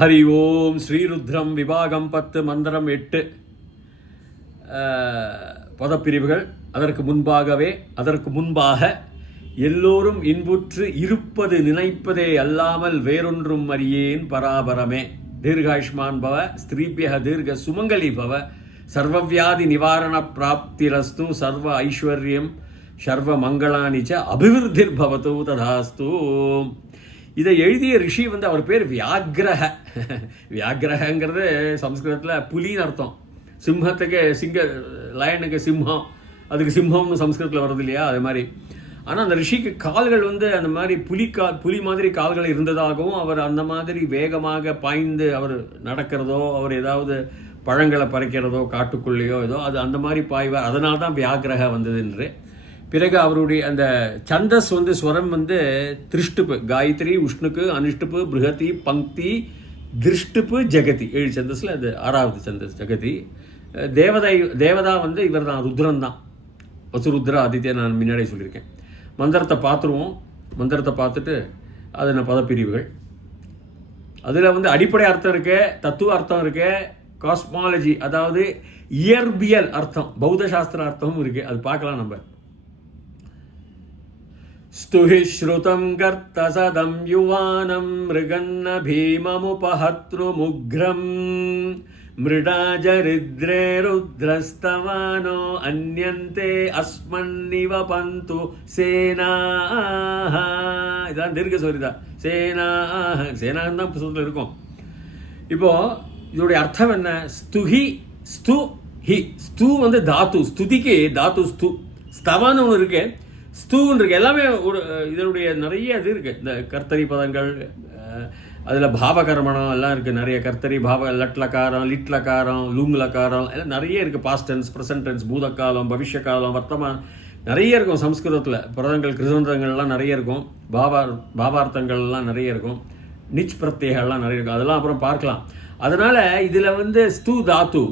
ஹரி ஓம் ஸ்ரீருத்ரம் விபாகம் 10 மந்திரம் 8 பதப்பிரிவுகள். அதற்கு முன்பாக எல்லோரும் இன்புற்று இருப்பது நினைப்பதே அல்லாமல் வேறொன்றும் அறியேன் பராபரமே. தீர்காயுஷ்மான் பவ, ஸ்திரீபியக தீர்க சுமங்கலி பவ, சர்வவியாதி நிவாரண பிராப்திரஸ்து, சர்வ ஐஸ்வர்யம் சர்வ மங்களானிச்ச அபிவிருத்திர் பவத்து ததாஸ்து. இதை எழுதிய ரிஷி அவர் பேர் வியாக்ரஹ. வியாக்ரஹங்கிறது சம்ஸ்கிருதத்தில் புலின்னு அர்த்தம். சிங்கத்துக்கு லயனுக்கு சிம்மம், அதுக்கு சிம்மம்னு சம்ஸ்கிருதத்தில் வருது இல்லையா, அது மாதிரி. ஆனால் அந்த ரிஷிக்கு கால்கள் அந்த மாதிரி புலி மாதிரி கால்கள் இருந்ததாகவும், அவர் அந்த மாதிரி வேகமாக பாய்ந்து அவர் நடக்கிறதோ, அவர் ஏதாவது பழங்களை பறிக்கிறதோ காட்டுக்குள்ளேயோ ஏதோ அது அந்த மாதிரி பாய்வார். அதனால தான் வியாக்ரஹ வந்தது என்று. பிறகு அவருடைய அந்த சந்தஸ் ஸ்வரம் திருஷ்டுப்பு, காயத்ரி, உஷ்ணுக்கு, அனுஷ்டுப்பு, பிருகதி, பங்கி, திருஷ்டுப்பு, ஜெகதி, 7 சந்தஸில் அது 6வது சந்தஸ் ஜெகதி. தேவதா இவர் தான், ருத்ரன் தான், வசுருத்ர ஆதித்யா. நான் முன்னாடியே சொல்லியிருக்கேன். மந்திரத்தை பார்த்துருவோம். மந்திரத்தை பார்த்துட்டு அதில் பதப்பிரிவுகள். அதில் அடிப்படை அர்த்தம் இருக்கு, தத்துவ அர்த்தம் இருக்கு, காஸ்மாலஜி அதாவது இயற்பியல் அர்த்தம், பௌத்த சாஸ்திர அர்த்தமும் இருக்கு. அது பார்க்கலாம் நம்ம. ஸ்துஹி ஸ்ருதம் கர்த்தசதம் யுவானம் மிருகன்ன பீமமுபஹத்ருமுக்ரம் மிருடாஜரித்ரே ருத்ரஸ்தவானோ அன்யந்தே அஸ்மன்னிவ பந்து சேனாஹ. இதான் தீர்க்க சொல்லிதா, சேனாஹ. சேனான்னு தான் புத்தகத்தில் இருக்கும். இப்போ இதோடைய அர்த்தம் என்ன? ஸ்துஹி, ஸ்து ஹி. ஸ்து தாத்து, ஸ்துதிக்கு தாத்து ஸ்து. ஸ்தவான்னு ஒன்று இருக்கு, ஸ்தூன்னு இருக்கு. எல்லாமே ஒரு இதனுடைய நிறைய இது இருக்கு. இந்த கர்த்தரி பதங்கள், அதில் பாவகர்மணம் எல்லாம் இருக்குது நிறைய. கர்த்தரி பாவ, லட்லக்காரம், லிட்லக்காரம், லூங்லக்காரம் எல்லாம் நிறைய இருக்குது. பாஸ்ட் டென்ஸ், ப்ரெசன்ட் டென்ஸ், பூதகாலம், பவிஷ்ய காலம், வர்த்தமானம் நிறைய இருக்கும் சம்ஸ்கிருதத்தில். பதங்கள், கிருதந்தங்கள்லாம் நிறைய இருக்கும். பாவார்த்தங்கள்லாம் நிறைய இருக்கும். நிச் பிரத்யேகம்லாம் நிறைய இருக்கும். அதெல்லாம் அப்புறம் பார்க்கலாம். அதனால் இதில் ஸ்து தாத்து,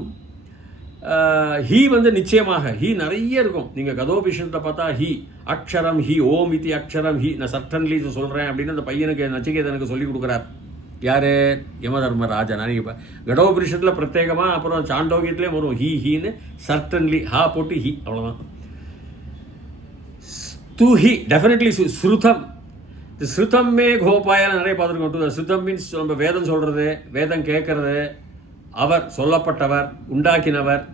ஹீ நிச்சயமாக ஹீ நிறைய இருக்கும். நீங்கள் கதோபிஷத்தை பார்த்தா ஹீ அக்ஷரம், ஹீ ஓம் இத்தி அக்ஷரம் ஹீ. நான் சட்டன்லி சொல்கிறேன் அப்படின்னு அந்த பையனுக்கு, நச்சிகேதனுக்கு சொல்லி கொடுக்குறார். யார்? யமதர்மராஜா. நான் இப்போ கடோபனிஷத்தில் பிரத்யேகமாக, அப்புறம் சாண்டோகியத்துலேயும் வரும் ஹீ ஹீன்னு. சர்டன்லி ஹா போட்டு ஹீ, அவ்வளோதான். ஸ்து ஹி டெஃபினெட்லி ஸ்ருதம். இந்த ஸ்ருதம்மே கோபாயால் நிறைய பார்த்துருக்கோம். ஸ்ருதம் மீன்ஸ் நம்ம வேதம் சொல்கிறது, வேதம் கேட்கறது, அவர் சொல்லப்பட்டவர், உண்டாக்கினவர்.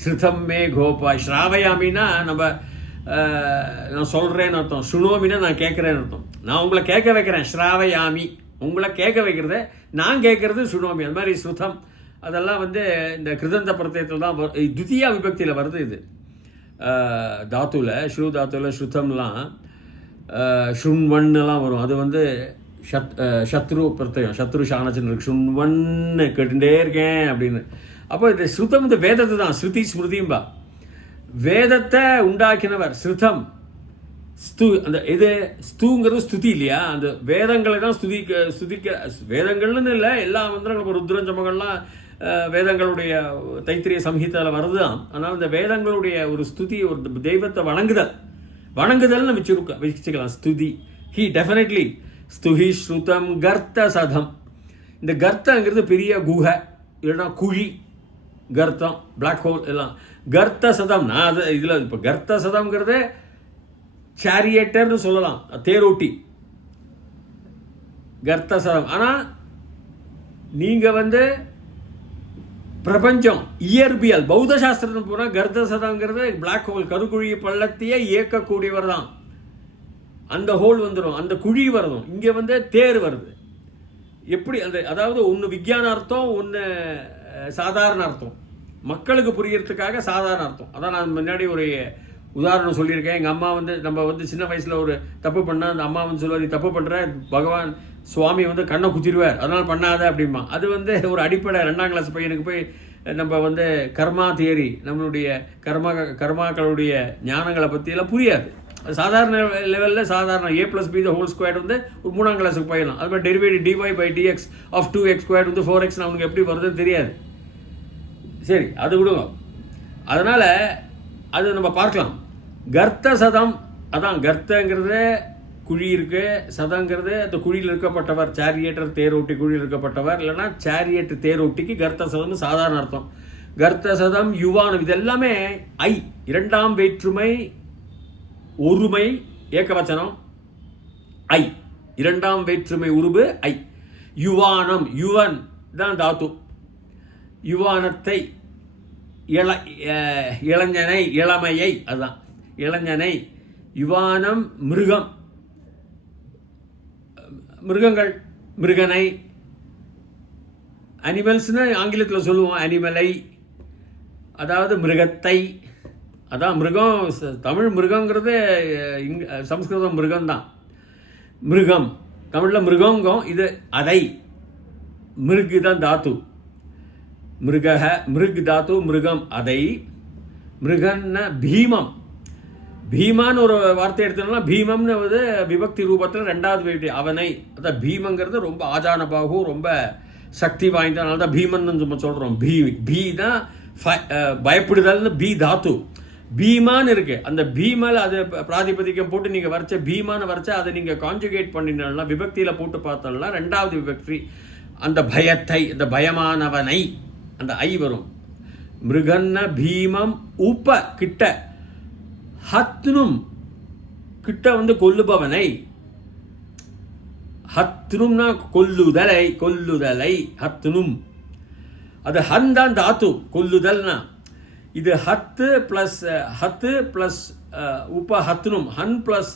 ஸ்ருதம்மே கோபாய். ஸ்ராவயாமின்னா நான் சொல்கிறேன்னு அர்த்தம். சுனோமின்னா நான் கேட்குறேன்னு அர்த்தம். நான் உங்களை கேட்க வைக்கிறேன். ஸ்ராவயாமி, உங்களை கேட்க வைக்கிறத நான் கேட்கறது சுனோமி. அது மாதிரி ஸ்ருதம் அதெல்லாம் இந்த கிருதந்த பிரத்யத்தில் தான் துதியா விபக்தியில் வருது. இது தாத்துல, ஸ்ரூ தாத்துல ஸ்ருதம்லாம் ஷுன்வன்னுலாம் வரும். அது சத்ரு பிரத்யம், சத்ரு ஷானச்சன் இருக்கு. ஷுன்வன்னு கேட்டுட்டே இருக்கேன் அப்படின்னு. அப்போ இந்த ஸ்ருதம் வேதத்தை தான், ஸ்ருதி ஸ்மிருதிம்பா. வேதத்தை உண்டாக்கினவர் ஸ்ருதம். ஸ்து அந்த இது ஸ்துங்கிறது ஸ்துதி இல்லையா, அந்த வேதங்களை தான் ஸ்துதிக்க. வேதங்கள்னு இல்லை, எல்லா மந்திரங்களும் ருத்ரஞ்சமங்கள்லாம் வேதங்களுடைய தைத்திரிய சம்ஹிதாவில் வருது தான். ஆனால் இந்த வேதங்களுடைய ஒரு ஸ்துதி, ஒரு தெய்வத்தை வணங்குதல்னு வச்சுக்கலாம். ஸ்துதி. ஹி டெஃபினெட்லி ஸ்துஹி ஸ்ருதம் கர்த்த சதம். இந்த கர்த்தங்கிறது பெரிய குகை, இல்லைன்னா குழி, கர்த்தம், பிளாக் ஹோல் எல்லாம். கர்த்த சதம். நான் அது இதில் இப்போ கர்த்த சதம்ங்கிறது சேரியட்டர்னு சொல்லலாம், தேரோட்டி, கர்த்த சதம். ஆனால் நீங்கள் பிரபஞ்சம், இயற்பியல், பௌத்த சாஸ்திரத்தில் போனால் கர்த்த சதம்ங்கிறது பிளாக் ஹோல், கருக்குழி பள்ளத்தையே இயக்கக்கூடியவர் தான். அந்த ஹோல் வந்துடும், அந்த குழி வரணும். இங்கே தேர் வருது. எப்படி அதாவது ஒன்று விஞ்ஞான அர்த்தம், ஒன்று சாதாரண அர்த்தம். மக்களுக்கு புரியறதுக்காக சாதாரண அர்த்தம். அதான் நான் முன்னாடி ஒரு உதாரணம் சொல்லியிருக்கேன். எங்கள் அம்மா நம்ம சின்ன வயசில் ஒரு தப்பு பண்ணால் அந்த அம்மா சொல்லுவார், நீ தப்பு பண்ணுற, பகவான் சுவாமி கண்ணை குத்திடுவார், அதனால் பண்ணாத அப்படிமா. அது ஒரு அடிப்படை. 2ஆம் கிளாஸ் பையனுக்கு போய் நம்ம கர்மா தியரி, நம்மளுடைய கர்மாக்களுடைய ஞானங்களை பற்றியெல்லாம் புரியாது. சாதாரண லெவலில் சாதாரண a+b ஹோல் ஸ்கொயர் ஒரு 3ஆம் கிளாஸுக்கு போயிடலாம். அது மாதிரி derivative dy/dx of 2x² 4x அவனுக்கு எப்படி வருதுன்னு தெரியாது. சரி, அது விடுங்க. அதனால் அது நம்ம பார்க்கலாம். கர்த்த சதம், அதான் கர்த்தங்கிறது குழி இருக்கு, சதங்கிறது அந்த குழியில் இருக்கப்பட்டவர், சேரியேட்டர் தேரோட்டி குழியில் இருக்கப்பட்டவர், இல்லைன்னா சேரியேட் தேரோட்டிக்கு கர்த்த சதம் சாதாரண அர்த்தம். கர்த்த சதம் யுவானம் இது எல்லாமே ஐ, இரண்டாம் வேற்றுமை ஒருமை ஏகவச்சனம் ஐ, இரண்டாம் வேற்றுமை உருவு ஐ. யுவானம் யுவன் தான் தாத்து. யுவானத்தை இளைஞனை இளமையை, அதுதான் இளைஞனை. யுவானம் மிருகம், மிருகங்கள், மிருகனை. அனிமல்ஸ்னு ஆங்கிலத்தில் சொல்லுவோம், அனிமலை, அதாவது மிருகத்தை. அதான் மிருகம். தமிழ் மிருகங்கிறது சம்ஸ்கிருதம் மிருகம்தான். மிருகம் தமிழில் மிருகங்கும், இது அதை. மிருகு தான் தாத்து. மிருக மிருக் தாத்து, மிருகம் அதை. மிருகன்னா பீமம். பீமான்னு ஒரு வார்த்தை எடுத்தோம்னா பீமம்னு வந்து விபக்தி ரூபத்தில் ரெண்டாவது வேட்டி அவனை. அதான் பீமங்கிறது ரொம்ப ஆஜான பாகு, ரொம்ப சக்தி வாய்ந்தனால தான் பீமன் நம்ம சொல்கிறோம். பீ தான் பயப்படுதல்னு பீ தாத்து. பீமான்னு இருக்கு. அந்த பீமல் அது பிராதிபதிக்கம் போட்டு நீங்கள் வரைச்ச பீமான்னு வரைச்சா அதை நீங்கள் கான்ஜுகேட் பண்ணினா விபக்தியில் போட்டு பார்த்தோம்னா ரெண்டாவது விபக்தி அந்த பயத்தை, அந்த பயமானவனை, அந்த ஐ வரும். மிருகன்ன பீமம் உப்ப கிட்ட, ஹத்னும் கிட்ட வந்து கொல்லுபவனை. ஹத்னும்னா கொல்லுதலை, கொல்லுதலை ஹத்னும். அது ஹன் தான் தாத்து, கொல்லுதல்னா. இது ஹத்து பிளஸ் உப்ப ஹத்னும். ஹன் பிளஸ்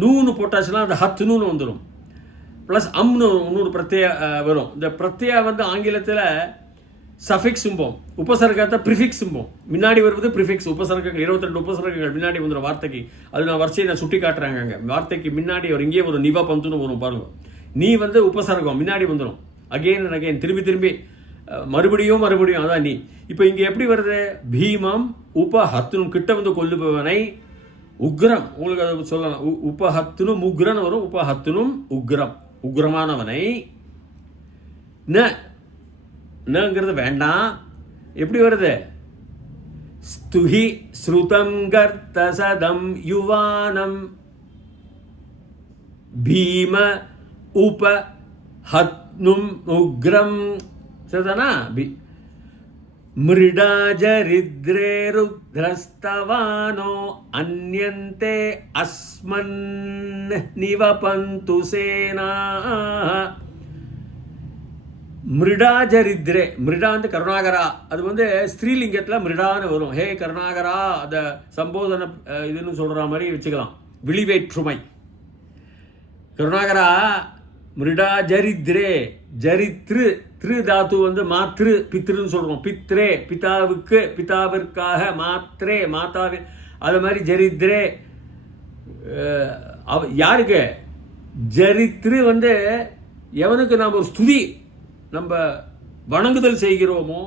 நூன்னு போட்டாச்சுன்னா அது ஹத்னுன்னு வந்துடும். பிளஸ் அம்னு இன்னொரு பிரத்யா வரும். இந்த பிரத்யா வந்து ஆங்கிலத்தில் சஃபிக்ஸும்போம், உபசர்க்கத்தை ப்ரிஃபிக்ஸும்போம். முன்னாடி வருவது ப்ரிஃபிக்ஸ். உபசர்க்கங்கள் 22 உபசர்க்கங்கள் முன்னாடி வந்துடும் வார்த்தைக்கு. அது நான் வரிசையை நான் சுட்டி காட்டுறாங்க. அங்கே வார்த்தைக்கு முன்னாடி ஒரு இங்கே ஒரு நிவா பந்துன்னு வரும் பாருங்க. நீ வந்து உபசர்க்கம் முன்னாடி வந்துடும். அகெயின் அண்ட் அகெயின், திரும்பி மறுபடியும் அதான் நீ. இப்போ இங்கே எப்படி வருது? பீமம் உபஹத்துனும், கிட்ட வந்து கொல்லுபவனை. உக்ரம், உங்களுக்கு அதை சொல்லலாம். உபஹத்துனும் உக்ரன் வரும். உபஹத்துனும் உக்ரம், உக்ரமானவனை. நங்கிறது வேண்டாம். எப்படி வருது? ஸ்துஹி ஸ்ருதம் கர்த்த சதம் யுவானம் பீம உப ஹத்னும் உக்ரம். சரிதானா? மிருடாஜரித்ரே ருத்ரஸ்தவானோ அன்யந்தே அஸ்மன் நிவபந்து சேனா. மிருடாஜரித்ரே, மிருடா வந்து கருணாகரா. அது வந்து ஸ்ரீலிங்கத்தில் மிருடான்னு வரும். ஹே கருணாகரா, அதை சம்போதனை இதுன்னு சொல்கிற மாதிரி வச்சுக்கலாம். விழிவேற்றுமை. கருணாகரா மிருடாஜரித்ரே. ஜரித்ரு, திரு தாத்து வந்து மாத்ரு பித்ருன்னு சொல்கிறோம். பித்ரே பிதாவுக்கு, பிதாவிற்காக. மாத்ரே மாதாவி. அது மாதிரி ஜரித்ரே யாருக்கு? ஜரித்ரு வந்து எவனுக்கு நாம் ஒரு ஸ்துதி, நம்ம வணங்குதல் செய்கிறோமோ,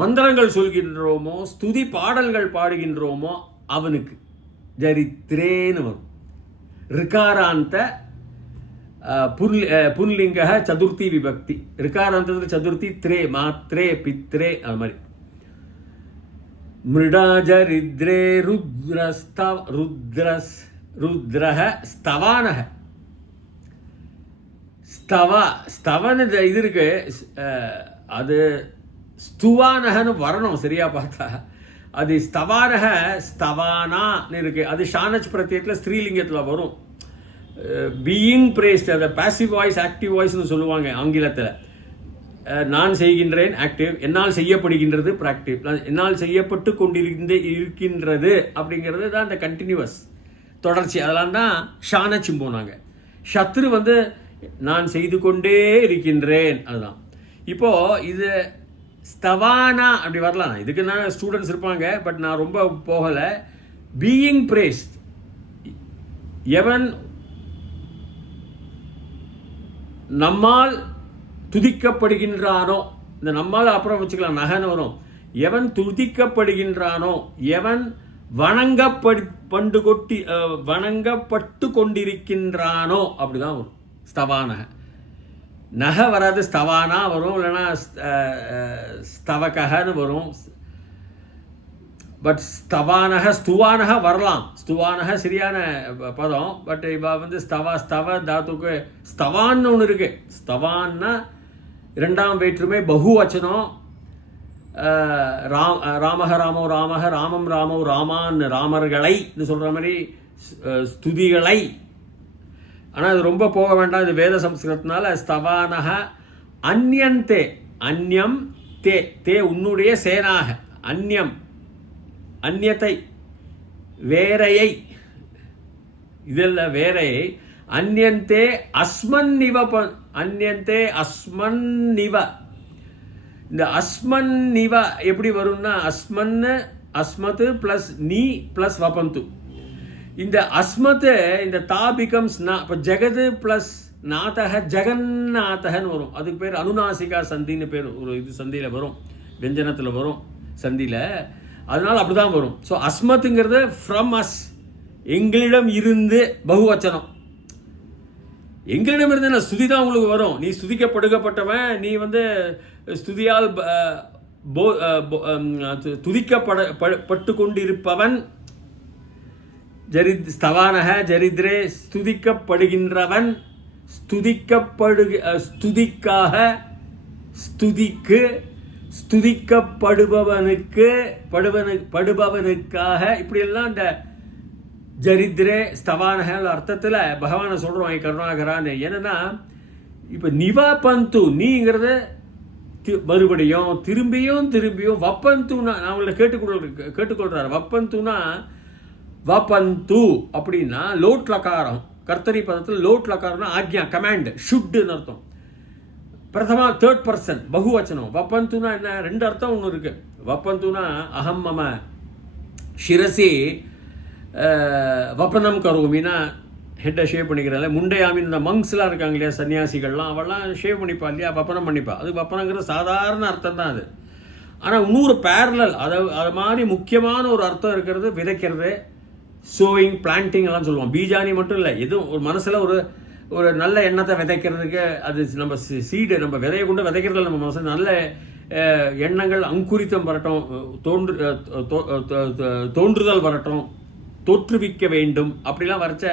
மந்திரங்கள் சொல்கின்றோமோ, ஸ்துதி பாடல்கள் பாடுகின்றோமோ அவனுக்கு ஜரித்ரேன்னு வரும். ரிகாராந்த புன்லிங்க சதுர்த்தி விபக்தி. ரிகாராந்தத்தில் சதுர்த்தி த்ரே, மாத்ரே பித்ரே. அது மாதிரி மிருடாஜரித்ரே ருத்ரஹ ஸ்தவானஹ. ஸ்தவன் இது இருக்கு. அது ஸ்துவானகன்னு வரணும் சரியா பார்த்தா. அது ஸ்தவானக ஸ்தவானான்னு இருக்கு. அது ஷானச் பிரத்யத்தில் ஸ்ரீலிங்கத்தில் வரும். பீயிங் பிரேஸ்ட், அதை பாசிவ் வாய்ஸ் ஆக்டிவ் வாய்ஸ்னு சொல்லுவாங்க ஆங்கிலத்தில். நான் செய்கின்றேன் ஆக்டிவ், என்னால் செய்யப்படுகின்றது ப்ராக்டிவ், என்னால் செய்யப்பட்டு இருக்கின்றது அப்படிங்கிறது தான் அந்த கண்டினியூவஸ் தொடர்ச்சி. அதெல்லாம் தான் ஷானச்சும் போனாங்க. சத்ரு வந்து நான் செய்து கொண்டே இருக்கின்றேன், அதுதான். இப்போ இது ஸ்தவானா அப்படி வரலாம். இதுக்கு நான் ஸ்டூடெண்ட்ஸ் இருப்பாங்க, பட் நான் ரொம்ப போகலை. பீயிங் பிரேஸ்ட், எவன் நம்மால் துதிக்கப்படுகின்றானோ, இந்த நம்மால் அப்புறம் வச்சுக்கலாம், நகன்னு வரும். எவன் துதிக்கப்படுகின்றானோ, எவன் வணங்கப்பட்டு கொண்டிருக்கின்றானோ அப்படிதான் வரும் ஸ்தவானக. நக வராது, ஸ்தவானா வரும், இல்லைன்னா ஸ்தவகன்னு வரும். பட் ஸ்துவானக வரலாம். ஸ்துவானக சரியான பதம். பட் இவ வந்து ஸ்தவ தாத்துக்கு ஸ்தவான்னு ஒன்று இருக்கு. ஸ்தவான்னா இரண்டாம் வேற்றுமை பகுவச்சனம். ராமஹ ராமோ ராமஹ ராமம் ராமோ ராமான் ராமர்களை சொல்ற மாதிரி ஸ்துதிகளை. ஆனால் அது ரொம்ப போக வேண்டாம், இது வேத சம்ஸ்கிருதத்தினால. ஸ்தவானக அந்யந்தே, அந்யம் தே, தே உன்னுடைய சேனாக, அந்யம் அந்நியத்தை வேறையை, இதில் வேறையை, அந்யந்தே அஸ்மன்னிவ, அந்யந்தே அஸ்மன்னிவ. இந்த அஸ்மன்னிவ எப்படி வரும்னா அஸ்மன்னு அஸ்மத்து பிளஸ் நீ பிளஸ் வபந்து. இந்த அஸ்மத்து இந்த தா பிகம்ஸ் நா. இப்போ ஜெகது பிளஸ் நாதக ஜெகநாதகன்னு வரும். அதுக்கு பேர் அனுநாசிகா சந்தின்னு பேர். ஒரு இது சந்தியில் வரும், வெஞ்சனத்தில் வரும் சந்தியில். அதனால் அப்படி தான் வரும். ஸோ அஸ்மத்துங்கிறது ஃப்ரம் அஸ், எங்களிடம் இருந்து பகுவச்சனம். எங்களிடம் இருந்து நான் ஸ்துதி தான் உங்களுக்கு வரும். நீ ஸ்துதிக்கப்படுகப்பட்டவன், நீ வந்து ஸ்துதியால் துதிக்கப்பட்டு கொண்டிருப்பவன். ஸ்தவானக ஜரித்ரே ஸ்துதிக்கப்படுகின்றவன், ஸ்துதிக்காக, ஸ்துதிக்கு, ஸ்துதிக்கப்படுபவனுக்கு, படுபவனுக்காக, இப்படியெல்லாம் இந்த ஜரித்ரே ஸ்தவானக அர்த்தத்தில் பகவானை சொல்கிறோம் கருணாகரான்னு. என்னன்னா இப்போ நிவா பந்து நீங்கிறத மறுபடியும் திரும்பியும் வப்பந்துனா நான் உங்களை கேட்டுக்கொள்றாரு. வப்பந்துனா வபந்து அப்படின்னா லோட் லகாரம். கர்த்தரி பதத்தில் லோட் லகாரம்னா ஆக்யா, கமாண்ட், ஷுட்னு அர்த்தம். பிரதமா தேர்ட் பர்சன் பகுவச்சனம். வப்பந்துனா என்ன, ரெண்டு அர்த்தம் ஒன்று இருக்கு. வப்பந்துனா அகம் மம சிரசி வப்பனம் கரோமின்னா ஹெட்டை ஷேவ் பண்ணிக்கிறாள். முண்டையாமின் இந்த மங்ஸ்லாம் இருக்காங்க இல்லையா, சன்னியாசிகள்லாம், அவெல்லாம் ஷேவ் பண்ணிப்பா இல்லையா, வப்பனம் பண்ணிப்பா. அது வப்பனங்கிற சாதாரண அர்த்தம் தான் அது. ஆனால் இன்னொரு பேரலல், அது மாதிரி முக்கியமான ஒரு அர்த்தம் இருக்கிறது விதைக்கிறது, சோயிங், பிளான்டிங் எல்லாம் சொல்லுவோம். பீஜானி மட்டும் இல்லை, எதுவும் ஒரு மனசில் ஒரு நல்ல எண்ணத்தை விதைக்கிறதுக்கு அது நம்ம சீடு, நம்ம விதையை கொண்டு விதைக்கிறதுல நம்ம மனசில் நல்ல எண்ணங்கள் அங்குரித்தம் வரட்டும், தோன்றுதல் வரட்டும், தோற்றுவிக்க வேண்டும், அப்படிலாம் வரைச்ச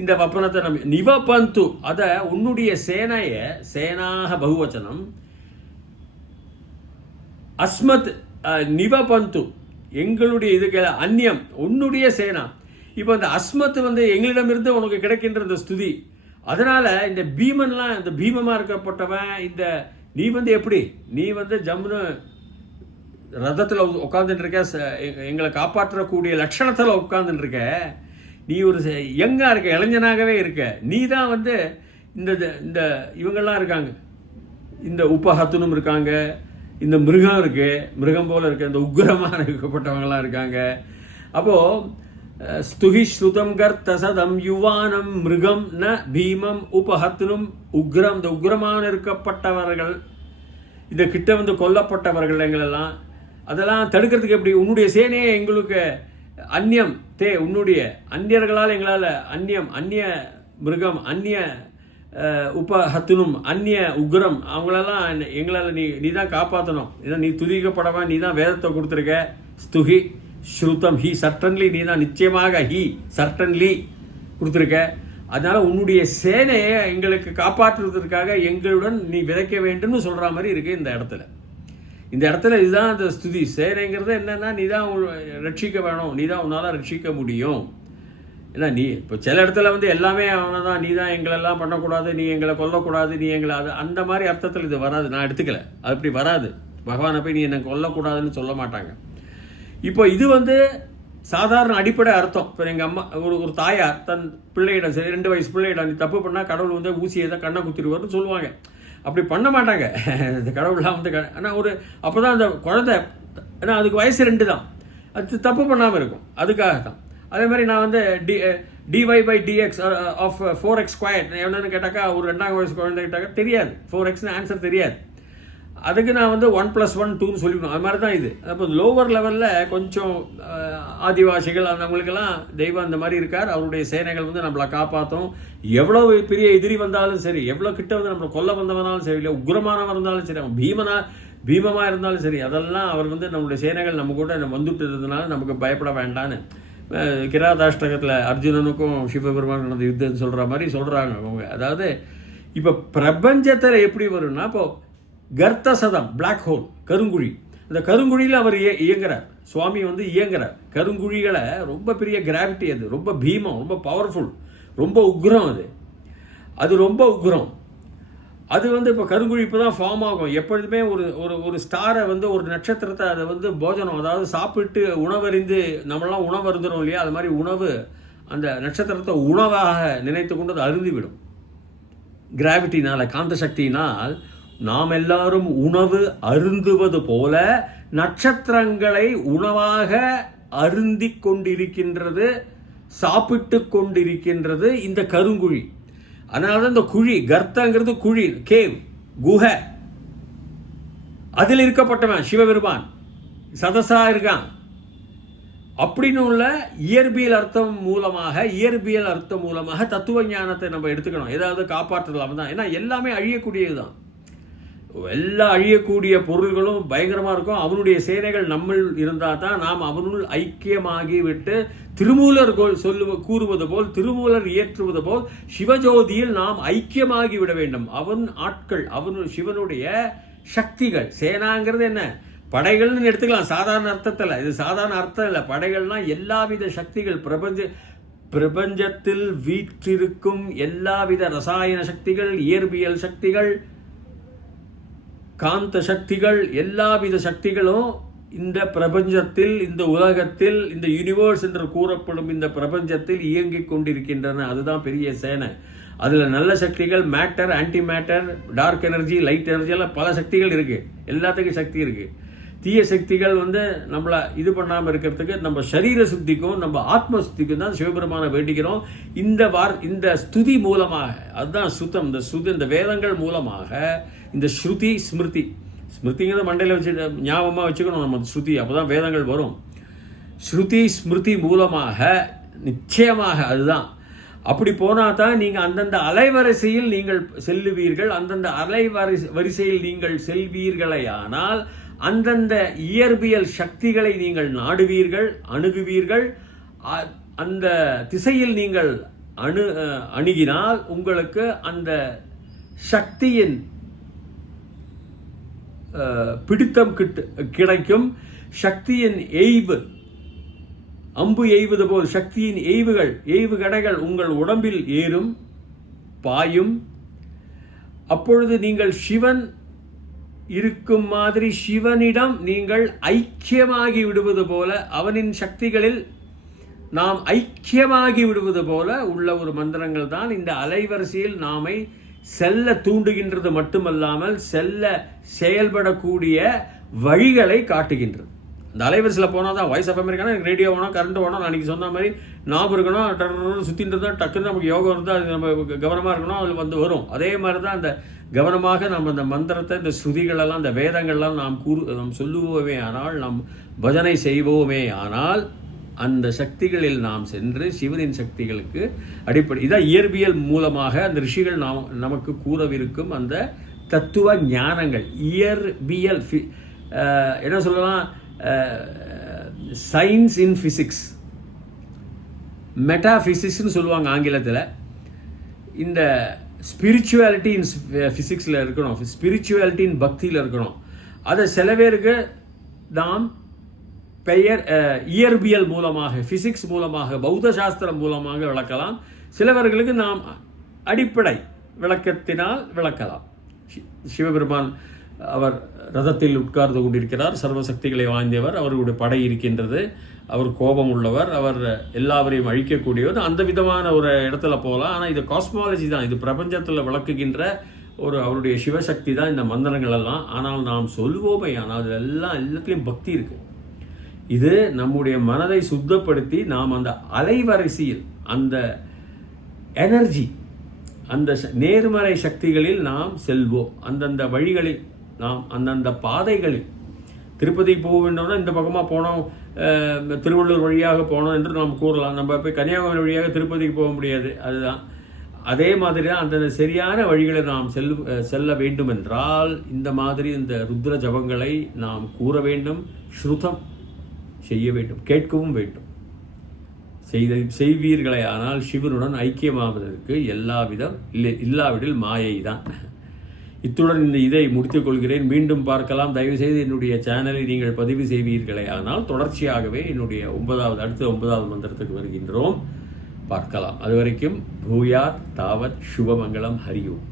இந்த வப்பனத்தை நம்ம நிவபந்து. அதை உன்னுடைய சேனாக பகுவச்சனம். அஸ்மத் நிவபந்து எங்களுடைய இதுக்கு அந்நியம் உன்னுடைய சேனா. இப்போ இந்த அஸ்மத் வந்து எங்களிடமிருந்து உனக்கு கிடைக்கின்ற இந்த ஸ்துதி. அதனால இந்த பீமன்லாம், இந்த பீமமாக இருக்கப்பட்டவன், இந்த நீ வந்து எப்படி, நீ வந்து ஜம்முன்னு ரதத்தில் உட்காந்துட்டு இருக்க, எங்களை காப்பாற்றக்கூடிய லட்சணத்தில் உட்காந்துட்டு இருக்க, நீ ஒரு யங்கா இருக்க, இளைஞனாகவே இருக்க. நீ தான் வந்து இந்த இவங்கெல்லாம் இருக்காங்க, இந்த உபஹத்துனும் இருக்காங்க, இந்த மிருகம் இருக்கு, மிருகம் போல இருக்கு, இந்த உக்ரமாக இருக்கப்பட்டவங்களாம் இருக்காங்க. அப்போது ஸ்துஹி ஸ்ருதம் கர்த்தசதம் யுவானம் மிருகம் ந பீமம் உபஹத்துனும் உக்ரம். இந்த உக்ரமான இருக்கப்பட்டவர்கள், இந்த கிட்ட வந்து கொல்லப்பட்டவர்கள் எங்களெல்லாம், அதெல்லாம் தடுக்கிறதுக்கு எப்படி, உன்னுடைய சேனையே எங்களுக்கு அந்நியம் தே, உன்னுடைய அந்நியர்களால் எங்களால் அந்நியம், அந்நிய மிருகம், அந்நிய உபஹத்துனும், அந்நிய உக்ரம், அவங்களெல்லாம் எங்களால் நீ தான் காப்பாற்றணும். ஏன்னா நீ துதிக்கப்படவன், நீ தான் வேதத்தை கொடுத்துருக்க. ஸ்துஹி ஸ்ருதம் ஹி, சர்டன்லி, நீ தான் நிச்சயமாக ஹி சர்டன்லி கொடுத்துருக்க. அதனால உன்னுடைய சேனையை எங்களுக்கு காப்பாற்றுவதற்காக எங்களுடன் நீ விதைக்க வேண்டும்னு சொல்கிற மாதிரி இருக்கு இந்த இடத்துல. இந்த இடத்துல இதுதான் அந்த ஸ்துதி. சேனைங்கிறது என்னன்னா, நீ தான் ரட்சிக்க வேணும், நீ தான் உன்னால் ரட்சிக்க முடியும். ஏன்னா நீ இப்போ சில இடத்துல வந்து எல்லாமே அவனை தான், நீ தான் எங்களெல்லாம் பண்ணக்கூடாது, நீ எங்களை கொல்லக்கூடாது, நீ எங்களை அது அந்த மாதிரி அர்த்தத்தில் இது வராது. நான் எடுத்துக்கல, அது அப்படி வராது. பகவானை போய் நீ என்னை கொல்லக்கூடாதுன்னு சொல்ல மாட்டாங்க. இப்போ இது வந்து சாதாரண அடிப்படை அர்த்தம். இப்போ எங்கள் அம்மா ஒரு தாயார் தன் பிள்ளையிடம், சரி 2 வயசு பிள்ளையிடம் நீ தப்பு பண்ணால் கடவுள் வந்து ஊசியை தான் கண்ணை குத்திடுவார்னு சொல்லுவாங்க. அப்படி பண்ண மாட்டாங்க இந்த கடவுள்லாம் வந்து. ஆனால் அப்போ தான் அந்த குழந்தை, ஏன்னா அதுக்கு வயசு 2 தான், அது தப்பு பண்ணாமல் இருக்கும், அதுக்காக தான். அதே மாதிரி நான் வந்து dy/dx ஆஃப் 4x², என்னன்னு கேட்டாக்கா, ஒரு 2ஆம் வயசு குழந்தை கேட்டாக்கா தெரியாது, 4xன்னு ஆன்சர் தெரியாது. அதுக்கு நான் வந்து 1+1 2ன்னு சொல்லிக்கணும். அது மாதிரி தான் இது. அப்போ லோவர் லெவலில் கொஞ்சம் ஆதிவாசிகள் அவங்களுக்கெல்லாம் தெய்வம் அந்த மாதிரி இருக்கார். அவருடைய சேனைகள் வந்து நம்மளை காப்பாற்றும். எவ்வளோ பெரிய எதிரி வந்தாலும் சரி, எவ்வளோ கிட்ட வந்து நம்மளை கொல்ல வந்தவனாலும் சரி, இல்லை உக்ரமானவன் இருந்தாலும் சரி, அவன் பீமமாக இருந்தாலும் சரி, அதெல்லாம் அவர் நம்முடைய சேனைகள் நம்ம கூட வந்துட்டு இருந்ததுனால நமக்கு பயப்பட வேண்டான்னு கிராதாஷ்டகத்தில் அர்ஜுனனுக்கும் சிவபெருமான் நடந்த யுத்தம் சொல்கிற மாதிரி சொல்கிறாங்க அவங்க. அதாவது இப்போ பிரபஞ்சத்தில் எப்படி வரும்னா, இப்போது கர்த்த சதம், பிளாக் ஹோல், கருங்குழி, அந்த கருங்குழியில் அவர் இயங்குறார், சுவாமி இயங்குறார். கருங்குழிகளை ரொம்ப பெரிய கிராவிட்டி, அது ரொம்ப பீமம், ரொம்ப பவர்ஃபுல், ரொம்ப உக்ரம், அது ரொம்ப உக்ரம். அது இப்போ கருங்குழி இப்போ தான் ஃபார்ம் ஆகும். எப்பொழுதுமே ஒரு ஸ்டாரை ஒரு நட்சத்திரத்தை அதை போஜனம், அதாவது சாப்பிட்டு உணவறிந்து, நம்மளாம் உணவு அருந்துறோம் இல்லையா, அது மாதிரி உணவு அந்த நட்சத்திரத்தை உணவாக நினைத்து கொண்டு அது அருந்திவிடும். கிராவிட்டினால், காந்த சக்தியினால் நாம் எல்லாரும் உணவு அருந்துவது போல நட்சத்திரங்களை உணவாக அருந்தி கொண்டிருக்கின்றது, சாப்பிட்டு கொண்டிருக்கின்றது இந்த கருங்குழி. அதனால தான் இந்த குழி, கர்த்தங்கிறது குழி, கேவ், குஹை, அதில் இருக்கப்பட்டவன் சிவபெருமான் சதசா இருக்கான் அப்படின்னு உள்ள இயற்பியல் அர்த்தம் மூலமாக தத்துவ ஞானத்தை நம்ம எடுத்துக்கணும். ஏதாவது காப்பாற்றலாம் தான். ஏன்னா எல்லாமே அழியக்கூடியது தான். எல்லா அழியக்கூடிய பொருள்களும் பயங்கரமாக இருக்கும். அவனுடைய சேனைகள் நம்மள் இருந்தால் தான் நாம் அவனுள் ஐக்கியமாகிவிட்டு திருமூலர் கூறுவது போல், திருமூலர் இயற்றுவது போல் சிவஜோதியில் நாம் ஐக்கியமாகி விட வேண்டும். அவன் ஆட்கள், சிவனுடைய சக்திகள். சேனாங்கிறது என்ன? படைகள்னு எடுத்துக்கலாம் சாதாரண அர்த்தத்தில். இது சாதாரண அர்த்தம் இல்லை. படைகள்னா எல்லாவித சக்திகள், பிரபஞ்சத்தில் வீற்றிருக்கும் எல்லாவித ரசாயன சக்திகள், இயற்பியல் சக்திகள், காந்த சக்திகள், எல்லாவித சக்திகளும் இந்த பிரபஞ்சத்தில், இந்த உலகத்தில், இந்த யூனிவர்ஸ் என்று கூறப்படும் இந்த பிரபஞ்சத்தில் இயங்கிக் கொண்டிருக்கின்றன. அதுதான் பெரிய சேனை. அதில் நல்ல சக்திகள், matter, antimatter, dark energy, light energy, எல்லாம் பல சக்திகள் இருக்குது. எல்லாத்துக்கும் சக்தி இருக்குது. தீய சக்திகள் நம்மளை இது பண்ணாமல் இருக்கிறதுக்கு நம்ம சரீர சுத்திக்கும் நம்ம ஆத்ம சுத்திக்கும் தான் சிவபெருமானை வேண்டிக்கிறோம். இந்த ஸ்துதி மூலமாக, அதுதான் சுத்தம். இந்த வேதங்கள் மூலமாக, இந்த ஸ்ருதி ஸ்மிருதிங்கிறத மண்டையில் வச்சு ஞாபகமாக வச்சுக்கணும் நம்ம. ஸ்ருதி, அப்போ தான் வேதங்கள் வரும். ஸ்ருதி ஸ்மிருதி மூலமாக நிச்சயமாக அதுதான். அப்படி போனால் தான் நீங்கள் அந்தந்த அலைவரிசையில் நீங்கள் செல்லுவீர்கள். அந்தந்த அலைவரிசையில் நீங்கள் செல்வீர்களேயானால் அந்தந்த இயற்பியல் சக்திகளை நீங்கள் நாடுவீர்கள், அணுகுவீர்கள். அந்த திசையில் நீங்கள் அணுகினால் உங்களுக்கு அந்த சக்தியின் பிடித்தம் கிடைக்கும். சக்தியின் எய்வு, அம்பு எய்வது போல் சக்தியின் ஏவுகணைகள் உங்கள் உடம்பில் ஏறும், பாயும். அப்பொழுது நீங்கள் சிவன் இருக்கும் மாதிரி சிவனிடம் நீங்கள் ஐக்கியமாகி விடுவது போல, அவனின் சக்திகளில் நாம் ஐக்கியமாகி விடுவது போல உள்ள ஒரு மந்திரங்கள் தான் இந்த அலைவரிசையில் நாமை செல்ல தூண்டுகின்றது மட்டுமல்லாமல் செயல்படக்கூடிய வழிகளை காட்டுகின்றது. இந்த அலைவரிசையில் போனால் தான் வாய்ஸ் ஆஃப் அமெரிக்கானா ரேடியோ வேணும், கரண்ட் வேணும், அன்றைக்கி சொன்ன மாதிரி ஞாபகம் இருக்கணும், சுற்றின்னு இருந்தால் டக்குன்னு நமக்கு யோகம் இருந்தால் அது நம்ம கவனமாக இருக்கணும், அது வரும். அதே மாதிரி தான் அந்த கவனமாக நம்ம அந்த மந்திரத்தை, இந்த ஸ்ருதிகளெல்லாம், இந்த வேதங்கள்லாம் நாம் சொல்லுவோமே ஆனால், நாம் பஜனை செய்வோமே ஆனால், அந்த சக்திகளில் நாம் சென்று சிவனின் சக்திகளுக்கு அடிப்படை இதான் இயற்பியல் மூலமாக அந்த ரிஷிகள் நமக்கு கூறவிருக்கும் அந்த தத்துவ ஞானங்கள். இயற்பியல் என்ன சொல்லலாம், சயின்ஸ் இன் ஃபிசிக்ஸ், மெட்டாஃபிசிக்ஸ்னு சொல்லுவாங்க ஆங்கிலத்தில். இந்த ஸ்பிரிச்சுவாலிட்டி இன் ஃபிசிக்ஸில் இருக்கணும், ஸ்பிரிச்சுவாலிட்டி இன் பக்தியில் இருக்கணும். அதை சில பேருக்கு நாம் இயற்பியல் மூலமாக, ஃபிசிக்ஸ் மூலமாக, பௌத்த சாஸ்திரம் மூலமாக விளக்கலாம். சிலவர்களுக்கு நாம் அடிப்படை விளக்கத்தினால் விளக்கலாம். சிவபெருமான் அவர் ரதத்தில் உட்கார்ந்து கொண்டிருக்கிறார், சர்வசக்திகளை வாய்ந்தவர், அவர்களுடைய படை இருக்கின்றது, அவர் கோபம் உள்ளவர், அவர் எல்லாவரையும் அழிக்கக்கூடியவர். அந்த விதமான ஒரு இடத்துல போகலாம். ஆனால் இது காஸ்மாலஜி தான், இது பிரபஞ்சத்தில் விளக்குகின்ற அவருடைய சிவசக்தி தான் இந்த மந்திரங்கள் எல்லாம். ஆனால் நாம் சொல்வோமே, ஆனால் அதில் எல்லாத்துலேயும் பக்தி இருக்குது. இது நம்முடைய மனதை சுத்தப்படுத்தி நாம் அந்த அலைவரிசையில், அந்த எனர்ஜி, அந்த நேர்மறை சக்திகளில் நாம் செல்வோம். அந்தந்த வழிகளில் நாம், அந்தந்த பாதைகளில், திருப்பதி போக வேண்டும்னா இந்த பக்கமாக போனோம், திருவள்ளூர் வழியாக போனோம் என்று நாம் கூறலாம். நம்ம போய் கன்னியாகுமரி வழியாக திருப்பதிக்கு போக முடியாது. அதுதான் அதே மாதிரி தான் அந்த சரியான வழிகளை நாம் செல்ல வேண்டும் என்றால் இந்த மாதிரி இந்த ருத்ர ஜபங்களை நாம் கூற வேண்டும், ஸ்ருதம் செய்ய வேண்டும், கேட்கவும் வேண்டும். செய்வீர்களே ஆனால் சிவனுடன் ஐக்கியமாவதற்கு எல்லாவிதம் இல்லாவிடில் மாயை தான். இத்துடன் இந்த இதை முடித்துக் கொள்கிறேன். மீண்டும் பார்க்கலாம். தயவுசெய்து என்னுடைய சேனலை நீங்கள் பதிவு செய்வீர்களே ஆனால் தொடர்ச்சியாகவே என்னுடைய அடுத்த 9வது மந்திரத்துக்கு வருகின்றோம், பார்க்கலாம். அதுவரைக்கும் பூயாத் தாவத் சுபமங்கலம். ஹரி ஓம்.